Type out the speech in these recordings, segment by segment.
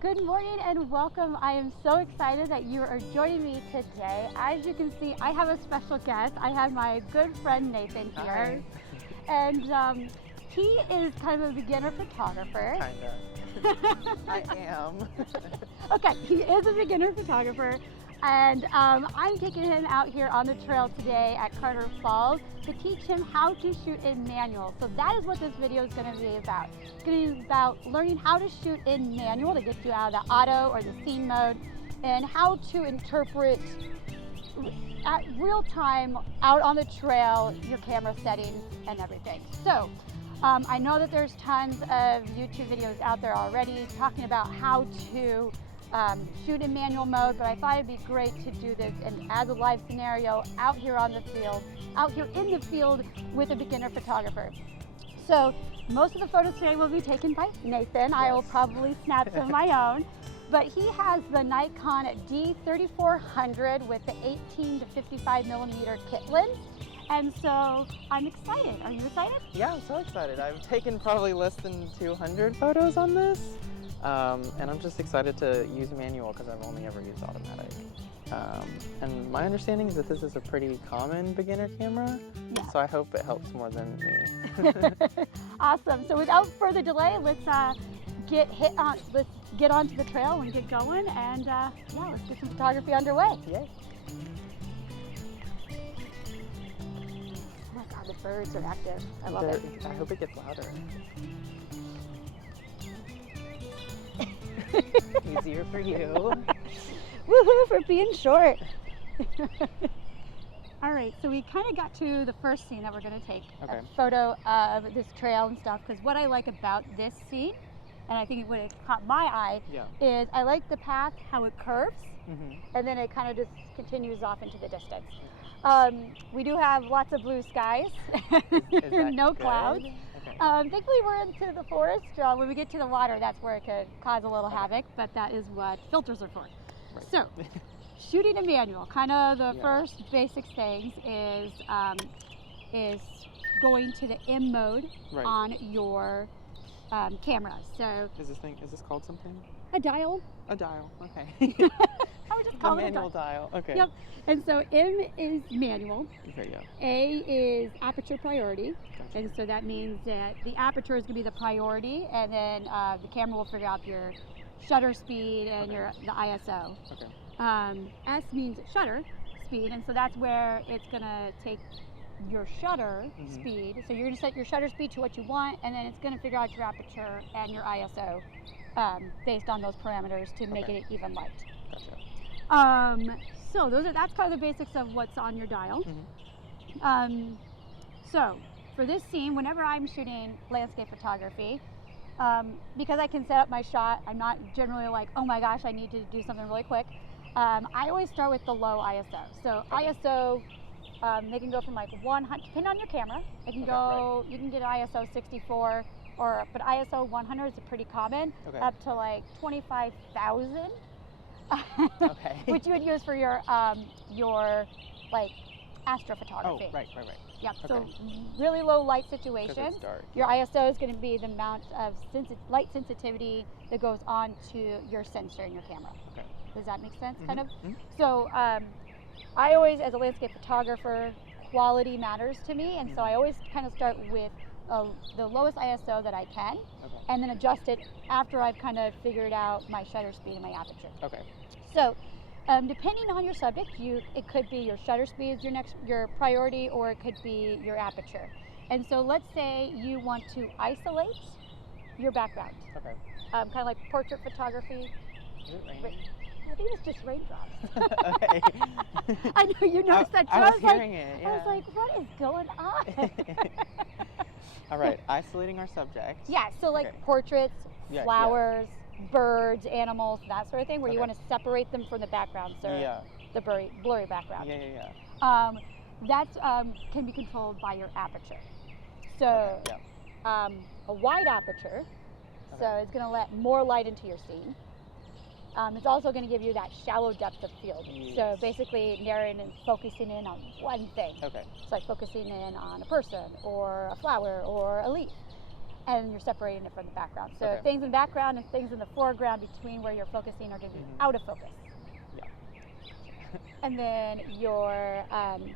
Good morning and welcome. I am so excited that you are joining me today. As you can see, I have a special guest. I have my good friend Nathan here. Hi. And he is kind of a beginner photographer. Kinda. I am. Okay, he is a beginner photographer. And I'm taking him out here on the trail today at Carter Falls to teach him how to shoot in manual. So that is what this video is going to be about. It's going to be about learning how to shoot in manual to get you out of the auto or the scene mode, and how to interpret at real time out on the trail your camera settings and everything. So I know that there's tons of YouTube videos out there already talking about how to shoot in manual mode, but I thought it'd be great to do this and as a live scenario out here on the field, out here in the field with a beginner photographer. So most of the photos today will be taken by Nathan. Yes. I will probably snap some of my own, but he has the Nikon D3400 with the 18 to 55 millimeter kit lens. And so I'm excited. Are you excited? Yeah, I'm so excited. I've taken probably less than 200 photos on this. And I'm just excited to use manual because I've only ever used automatic. And my understanding is that this is a pretty common beginner camera, yeah. So I hope it helps more than me. Awesome. So without further delay, let's get onto the trail and get going, and yeah, let's get some photography underway. Yay. Oh my God, the birds are active. I love it. I hope it gets louder. Easier for you. Woohoo for being short. All right, so we kind of got to the first scene that we're going to take. Okay. A photo of this trail and stuff, because what I like about this scene, and I think what caught my eye, is I like the path, how it curves, and then it kind of just continues off into the distance. We do have lots of blue skies, no clouds. Okay. Thankfully we're into the forest. When we get to the water, that's where it could cause a little havoc, but that is what filters are for. Right. So, shooting in manual, kind of the first basic things is going to the M mode on your camera. So is this called something? A dial. A dial, okay. I would just call it a manual dial. Okay. Yep. And so M is manual. Okay, yeah. A is aperture priority. Gotcha. And so that means that the aperture is going to be the priority, and then the camera will figure out your shutter speed and the ISO. Okay. S means shutter speed, and so that's where it's going to take your shutter speed. So you're going to set your shutter speed to what you want, and then it's going to figure out your aperture and your ISO based on those parameters to make it even light. Gotcha. So that's kind of the basics of what's on your dial. So for this scene, whenever I'm shooting landscape photography, because I can set up my shot, I'm not generally like, oh my gosh, I need to do something really quick. I always start with the low ISO. So ISO, they can go from like 100, depending on your camera. It can go, you can get ISO 64, but ISO 100 is pretty common, up to like 25,000. Okay. Which you would use for your like astrophotography. Oh, right. Yep. Okay. So really low light situation. Your ISO is going to be the amount of light sensitivity that goes on to your sensor in your camera. Okay. Does that make sense? Kind of. So I always, as a landscape photographer, quality matters to me, and so I always kind of start with the lowest ISO that I can, and then adjust it after I've kind of figured out my shutter speed and my aperture. Okay. So, depending on your subject, it could be your shutter speed is your priority, or it could be your aperture. And so, let's say you want to isolate your background. Okay. Kind of like portrait photography. Is it raining? I think it's just raindrops. Okay. I know you noticed that too. I was hearing it. Yeah. I was like, what is going on? All right, isolating our subject. Yeah, so like portraits, flowers, birds, animals, that sort of thing, where you want to separate them from the background, so the blurry background. That can be controlled by your aperture. So a wide aperture, so it's going to let more light into your scene. It's also going to give you that shallow depth of field. Yes. So basically narrowing and focusing in on one thing. Okay. It's like focusing in on a person or a flower or a leaf. and you're separating it from the background. So Okay. things in the background and things in the foreground between where you're focusing are going to be out of focus. Yeah. And then your, on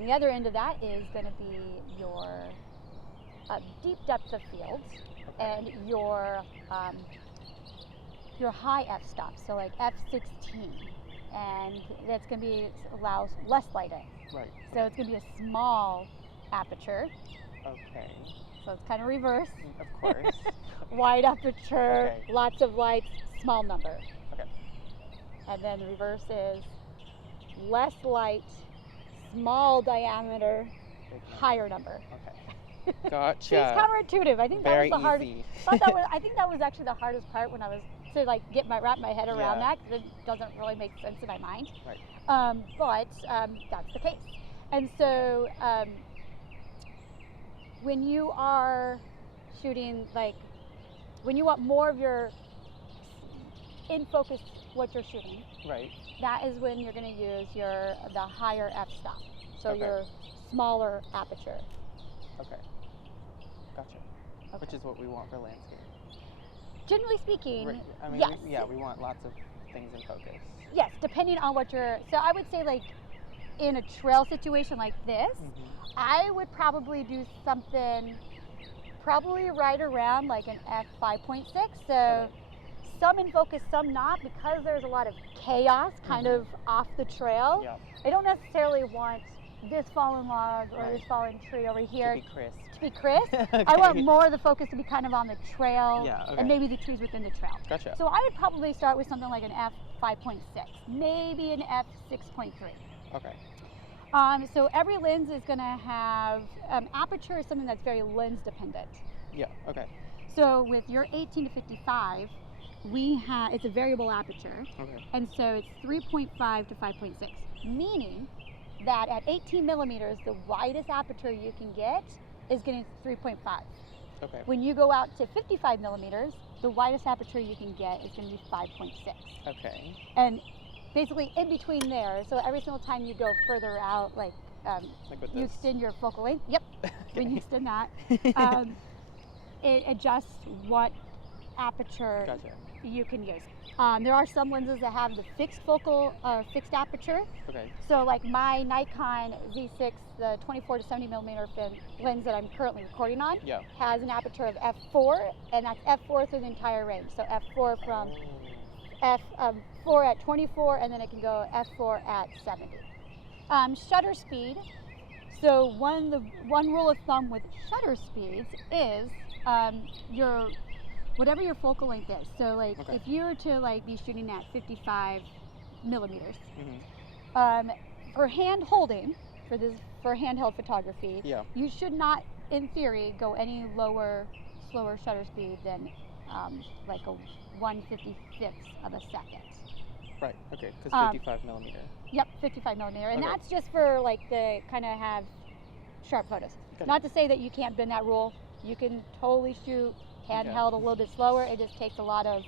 the other end of that is going to be your deep depth of field and your high f-stop, so like f16, and that's going to be allows less light in. Right. So it's going to be a small aperture. Okay. So it's kind of reverse. Of course. Wide aperture, Okay. lots of lights, small number. Okay. And then the reverse is less light, small diameter, Big number. higher number. Okay. Gotcha. See, it's counterintuitive. I think Very that was the hardest. easy. I think that was actually the hardest part when I was to like wrap my head around Yeah. that, because it doesn't really make sense in my mind. Right. But that's the case. And so when you are shooting, like when you want more of your in focus what you're shooting, Right. that is when you're going to use the higher f-stop, so Okay. your smaller aperture. Okay. Gotcha. Okay. Which is what we want for landscape. Generally speaking, Right. I mean, yes. we want lots of things in focus. Yes, depending on what you're. So I would say, like in a trail situation like this, I would probably do something probably right around like an f5.6. So Okay. some in focus, some not, because there's a lot of chaos kind of off the trail. Yeah. I don't necessarily want this fallen log or Right. this fallen tree over here To be crisp. to be crisp. Okay. I want more of the focus to be kind of on the trail Yeah. Okay. and maybe the trees within the trail. Gotcha. So I would probably start with something like an f5.6, maybe an f6.3. Okay. So every lens is going to have, aperture is something that's very lens dependent. Yeah. Okay. So with your 18 to 55, it's a variable aperture, Okay. and so it's 3.5 to 5.6, meaning that at 18 millimeters, the widest aperture you can get is getting 3.5. Okay. When you go out to 55 millimeters, the widest aperture you can get is going to be 5.6. Okay. And basically in between there, so every single time you go further out, like Like with you this. extend your focal length, yep, when you extend that, Gotcha. it adjusts what aperture Gotcha. you can use. There are some lenses that have the fixed fixed aperture. Okay. So like my Nikon Z6, the 24 to 70 millimeter lens that I'm currently recording on, Yeah. has an aperture of f4, and that's f4 through the entire range. So f4 from f4 at 24, and then it can go f4 at 70. Shutter speed. So one rule of thumb with shutter speeds is whatever your focal length is. So like Okay. if you were to like be shooting at 55 millimeters, Mhm. for hand holding, for handheld photography, Yeah. you should not, in theory, go any slower shutter speed than like a 1/55th of a second. Right. Okay. Because 55 millimeter. Yep, 55 millimeter, and Okay. that's just for like the kind of have sharp photos. Gotcha. Not to say that you can't bend that rule. You can totally shoot handheld a little bit slower. It just takes a lot of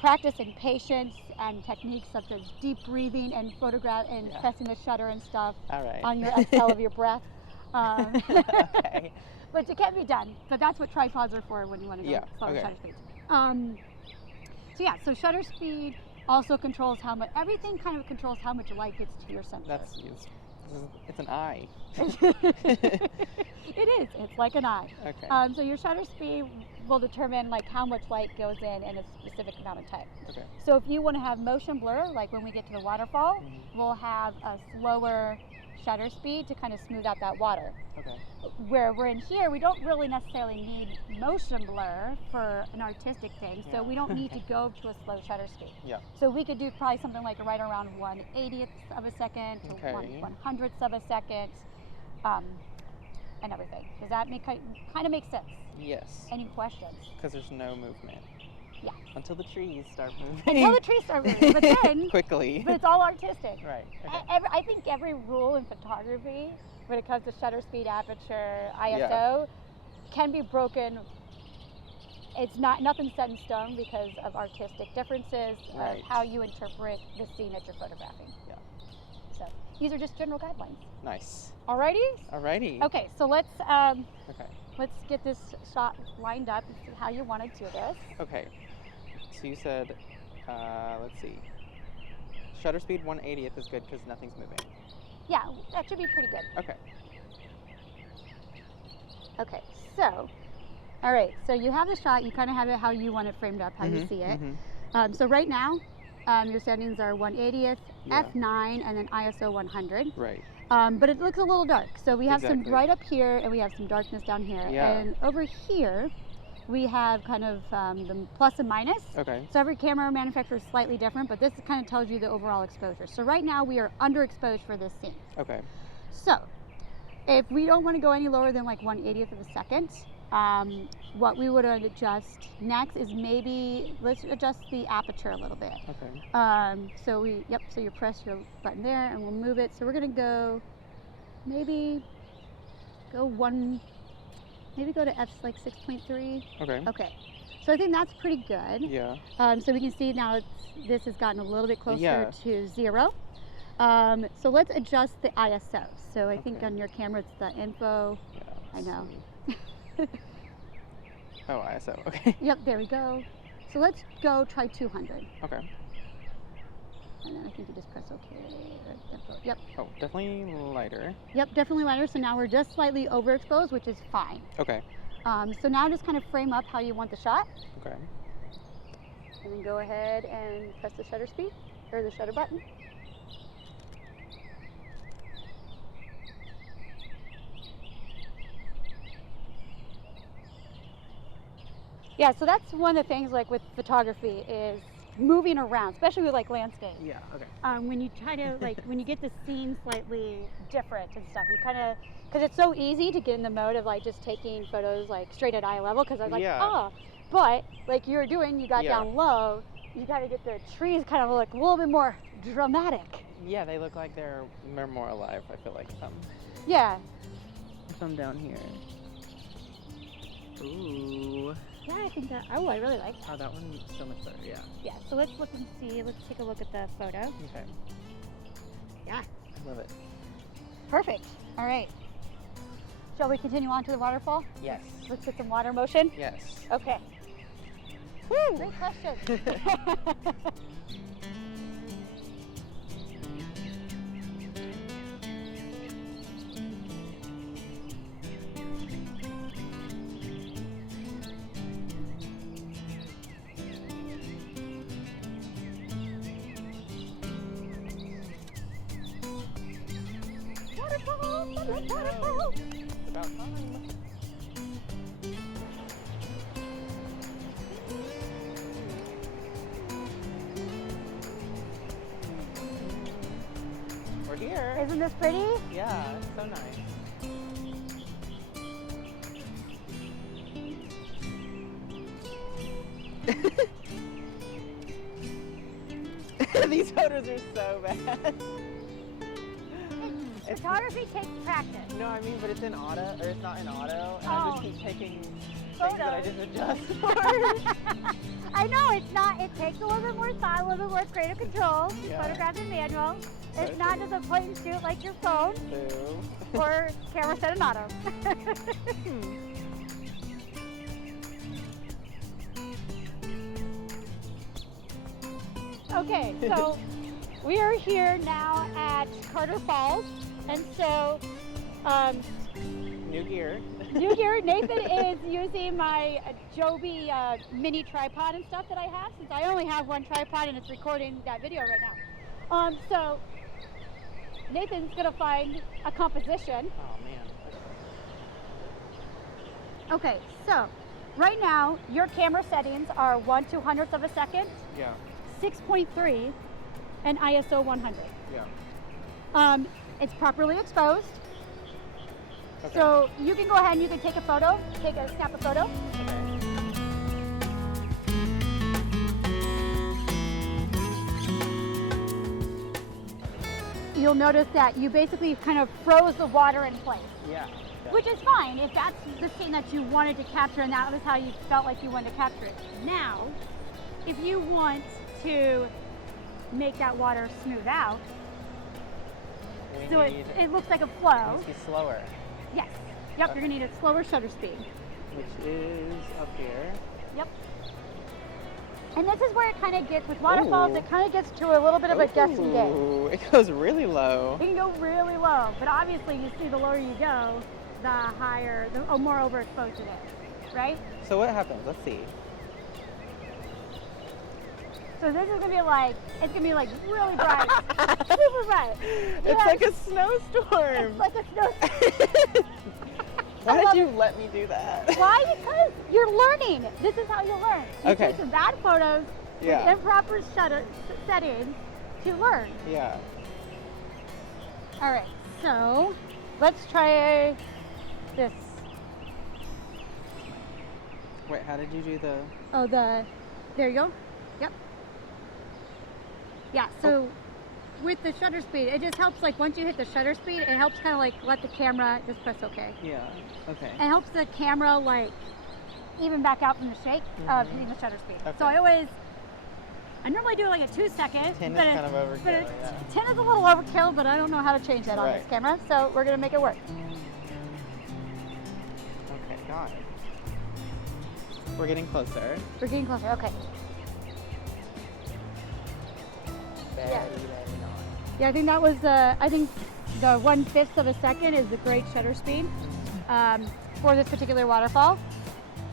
practice and patience and techniques such as deep breathing and Yeah. pressing the shutter and stuff All right. on your exhale of your breath. Okay. But it can be done. But that's what tripods are for when you want to go Yeah, slower okay. shutter speeds. So shutter speed also controls how much. Everything kind of controls how much light gets to your sensor. It's an eye. It is. It's like an eye. Okay. So your shutter speed will determine like how much light goes in a specific amount of time. Okay. So if you want to have motion blur, like when we get to the waterfall, Mhm. we'll have a slower shutter speed to kind of smooth out that water. Okay. Where we're in here, we don't really necessarily need motion blur for an artistic thing, so Yeah. we don't need to go to a slow shutter speed. Yeah. So we could do probably something like right around 1/80th of a second to Okay. 1/100th of a second, and everything. Does that kind of make sense? Yes. Any questions? Because there's no movement. Yeah. Until the trees start moving. Until the trees start moving, but then, Quickly. but it's all artistic. Right. Okay. I think every rule in photography, when it comes to shutter speed, aperture, ISO, can be broken. It's nothing set in stone because of artistic differences Right. of how you interpret the scene that you're photographing. Yeah. So these are just general guidelines. Nice. Alrighty. Alrighty. Okay, so let's Okay. let's get this shot lined up and see how you want to do this. Okay. So you said, let's see. Shutter speed 1/80th is good because nothing's moving. Yeah, that should be pretty good. Okay. Okay, so, all right, so you have the shot, you kind of have it how you want it framed up, how you see it. So right now, your settings are 1/80th, Yeah. f9, and then ISO 100. Right. But it looks a little dark. So we have Exactly. some bright up here, and we have some darkness down here. Yeah. And over here, we have kind of the plus and minus. Okay. So every camera manufacturer is slightly different, but this kind of tells you the overall exposure. So right now we are underexposed for this scene. Okay. So if we don't want to go any lower than like 1/80th of a second, what we would adjust next is maybe, let's adjust the aperture a little bit. Okay. So you press your button there and we'll move it. So we're gonna go, maybe go to f like 6.3. Okay. Okay. So I think that's pretty good. Yeah. So we can see now this has gotten a little bit closer Yeah. to 0. So let's adjust the ISO. So I think Okay. on your camera it's the info. Yeah. I know. Oh, ISO. Okay. Yep, there we go. So let's go try 200. Okay. And then I think you just press OK. Yep. Oh, definitely lighter. Yep, definitely lighter. So now we're just slightly overexposed, which is fine. Okay. So now just kind of frame up how you want the shot. Okay. And then go ahead and press the shutter speed, or the shutter button. Yeah, so that's one of the things like with photography is moving around, especially with like landscape. Yeah. Okay. When you try to like, when you get the scene slightly different and stuff, you kind of, because it's so easy to get in the mode of like just taking photos like straight at eye level, because I was like, Yeah. oh, but like you were doing, you got Yeah. down low, you got to get the trees kind of look a little bit more dramatic. Yeah, they look like they're more alive. I feel like Yeah. if I'm down here. Ooh. Yeah, I think that, oh, I really like that. Oh, that one's so much better. Yeah. Yeah, so let's look and see, let's take a look at the photo. Okay. Yeah. I love it. Perfect. All right. Shall we continue on to the waterfall? Yes. Let's get some water motion. Yes. Okay. Woo, great question. Waterfall, waterfall. It's about time. We're here. Isn't this pretty? Yeah, it's so nice. These photos are so bad. Photography takes practice. No, I mean, but it's in auto, or it's not in auto, and I just keep taking things that I didn't adjust for. I know, it's not, it takes a little bit more thought, a little bit more creative control, Yeah. photographing manual. It's Right. not just a point and shoot like your phone Boo. or camera set in auto. Okay, so we are here now at Carter Falls, and so New gear. new gear. Nathan is using my Joby mini tripod and stuff that I have, since I only have one tripod and it's recording that video right now. So Nathan's gonna find a composition. Oh man. Okay, so right now your camera settings are 1/200th of a second, Yeah. 6.3, and ISO 100. Yeah. It's properly exposed. Okay. So you can go ahead and you can take a photo, snap a photo. Okay. You'll notice that you basically kind of froze the water in place, Yeah. which is fine if that's the scene that you wanted to capture and that was how you felt like you wanted to capture it. Now, if you want to make that water smooth out, We so need it looks like a flow. needs to be slower. Yes, Yep, you're gonna need a slower shutter speed. Which is up here. Yep. And this is where it kind of gets, with waterfalls, Ooh. it kind of gets to a little bit of a guessing game. Ooh, it goes really low. It can go really low, but obviously you see the lower you go, the higher, the more overexposed it is, right? So what happens? Let's see. So this is gonna be like, it's gonna be like really bright, super bright. It's like a snowstorm. It's like a snowstorm. Why did you let me do that? Why? Because you're learning. This is how you learn. You Okay. take some bad photos with improper shutter settings to learn. Yeah. All right, so let's try this. Wait, how did you do the... Oh, there you go. Yep. Yeah, so with the shutter speed, it just helps, like once you hit the shutter speed, it helps kind of like let the camera, just press OK. Yeah, okay. It helps the camera like even back out from the shake of hitting the shutter speed. Okay. So I normally do like a 2-second. 10 is but kind of overkill, but yeah. 10 is a little overkill, but I don't know how to change that on this Right. camera, so we're gonna make it work. Okay, got it. We're getting closer. We're getting closer, okay. Yeah. Yeah, I think that was I think the 1/5 of a second is the great shutter speed for this particular waterfall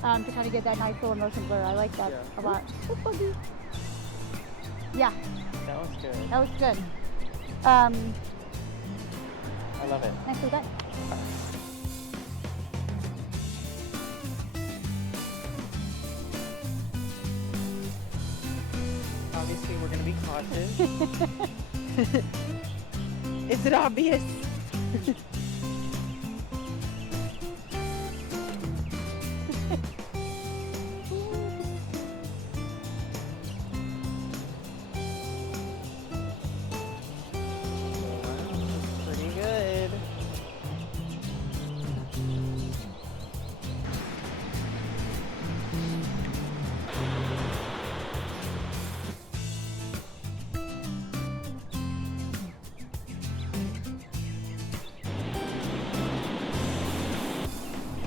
to kind of get that nice little motion blur. I like that a lot. Yeah, That was good. that was good. I love it. Nicely done. Obviously, we're going to be cautious. Is it obvious? Pretty good.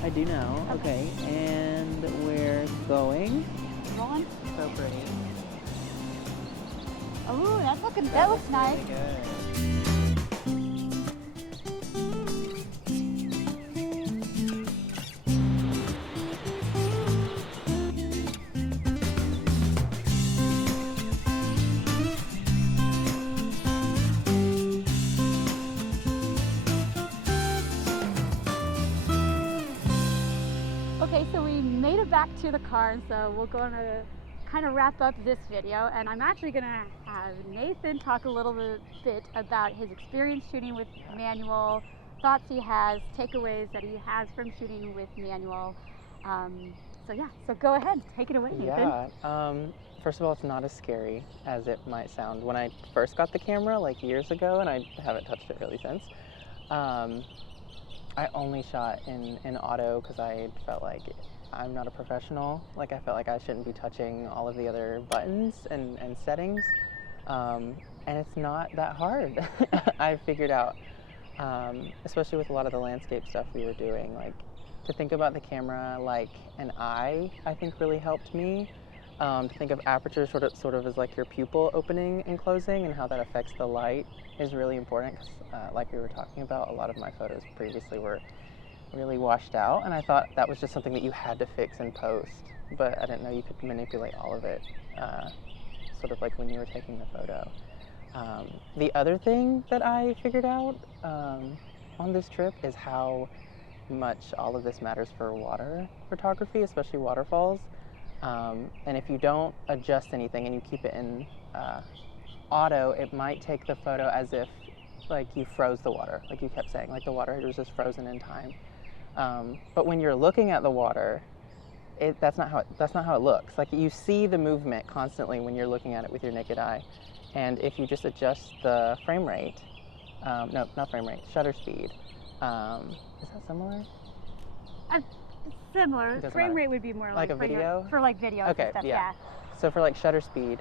I do know. Okay, and we're going. Rolling. So pretty. Oh, that looks nice. Really good. Okay, so we made it back to the car, and so we're going to kind of wrap up this video, and I'm actually going to have Nathan talk a little bit about his experience shooting with manual, thoughts he has, takeaways that he has from shooting with manual. So yeah, so go ahead, take it away, Nathan. Yeah. First of all, it's not as scary as it might sound. When I first got the camera, like years ago, and I haven't touched it really since, I only shot in auto because I felt like I'm not a professional. Like I felt like I shouldn't be touching all of the other buttons and settings. And it's not that hard. I figured out, especially with a lot of the landscape stuff we were doing, like to think about the camera like an eye, I think really helped me. To think of aperture sort of as like your pupil opening and closing, and how that affects the light is really important because like we were talking about, a lot of my photos previously were really washed out, and I thought that was just something that you had to fix in post, but I didn't know you could manipulate all of it sort of like when you were taking the photo. The other thing that I figured out on this trip is how much all of this matters for water photography, especially waterfalls. And if you don't adjust anything and you keep it in auto, it might take the photo as if like you froze the water, like you kept saying, like the water was just frozen in time. But when you're looking at the water, that's not how it looks. Like you see the movement constantly when you're looking at it with your naked eye. And if you just adjust the frame rate, no, not frame rate, shutter speed. Is that similar? Similar. Doesn't Frame matter. rate would be more Like a for your- video? for like videos Okay, and stuff. yeah. So for like shutter speed,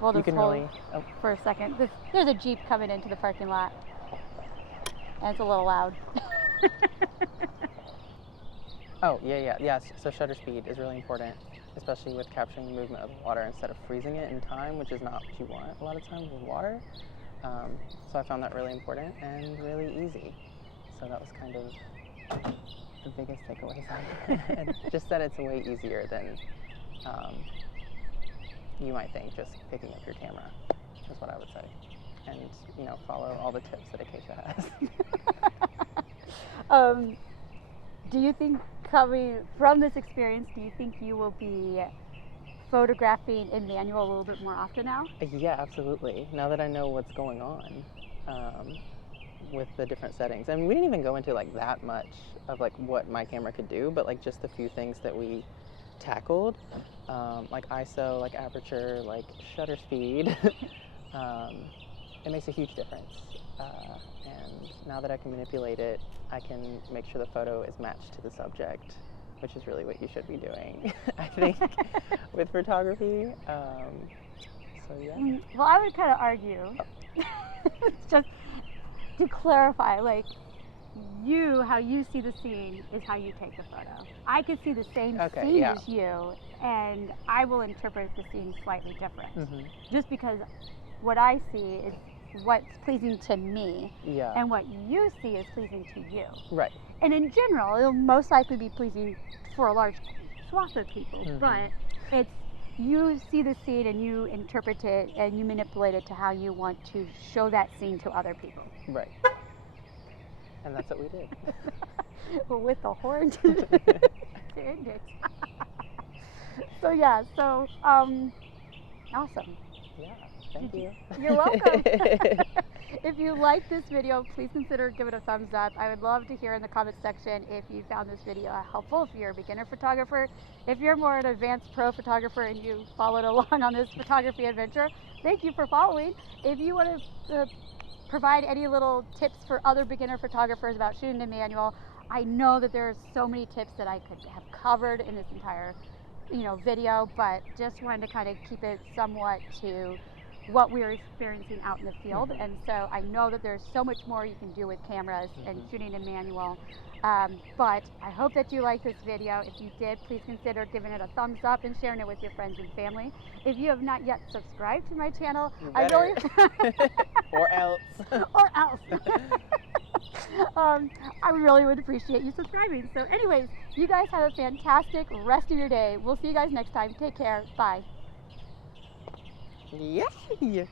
We'll you just can hold really. Oh, for a second. There's a Jeep coming into the parking lot, and it's a little loud. Oh, yeah. So shutter speed is really important, especially with capturing the movement of the water instead of freezing it in time, which is not what you want a lot of times with water. So I found that really important and really easy. So that was kind of the biggest takeaways on it. And just that it's way easier than you might think, just picking up your camera, is what I would say. And, you know, follow all the tips that Acacia has. Do you think, coming from this experience, do you think you will be photographing in manual a little bit more often now? Yeah, absolutely. Now that I know what's going on with the different settings. And we didn't even go into like that much of like what my camera could do, but like just the few things that we tackled, like ISO, like aperture, like shutter speed. It makes a huge difference. And now that I can manipulate it, I can make sure the photo is matched to the subject, which is really what you should be doing, I think, with photography. So yeah. Well, I would kind of argue, just to clarify, like, how you see the scene is how you take the photo. I could see the same scene as you, and I will interpret the scene slightly different. Just because what I see is what's pleasing to me, and what you see is pleasing to you. Right. And in general, it'll most likely be pleasing for a large swath of people, but it's you see the scene and you interpret it and you manipulate it to how you want to show that scene to other people. Right. And that's what we did. Well, with the horn to end it. So yeah, awesome. Yeah, thank you. You're welcome. If you like this video, please consider giving it a thumbs up. I would love to hear in the comments section if you found this video helpful, if you're a beginner photographer. If you're more an advanced pro photographer and you followed along on this photography adventure, thank you for following. If you want to provide any little tips for other beginner photographers about shooting in manual, I know that there's so many tips that I could have covered in this entire video, but just wanted to kind of keep it somewhat to what we're experiencing out in the field. And so I know that there's so much more you can do with cameras and shooting in manual. But I hope that you liked this video. If you did, please consider giving it a thumbs up and sharing it with your friends and family. If you have not yet subscribed to my channel, I really or else. Or else. I really would appreciate you subscribing. So anyways, you guys have a fantastic rest of your day. We'll see you guys next time. Take care. Bye. Yeah.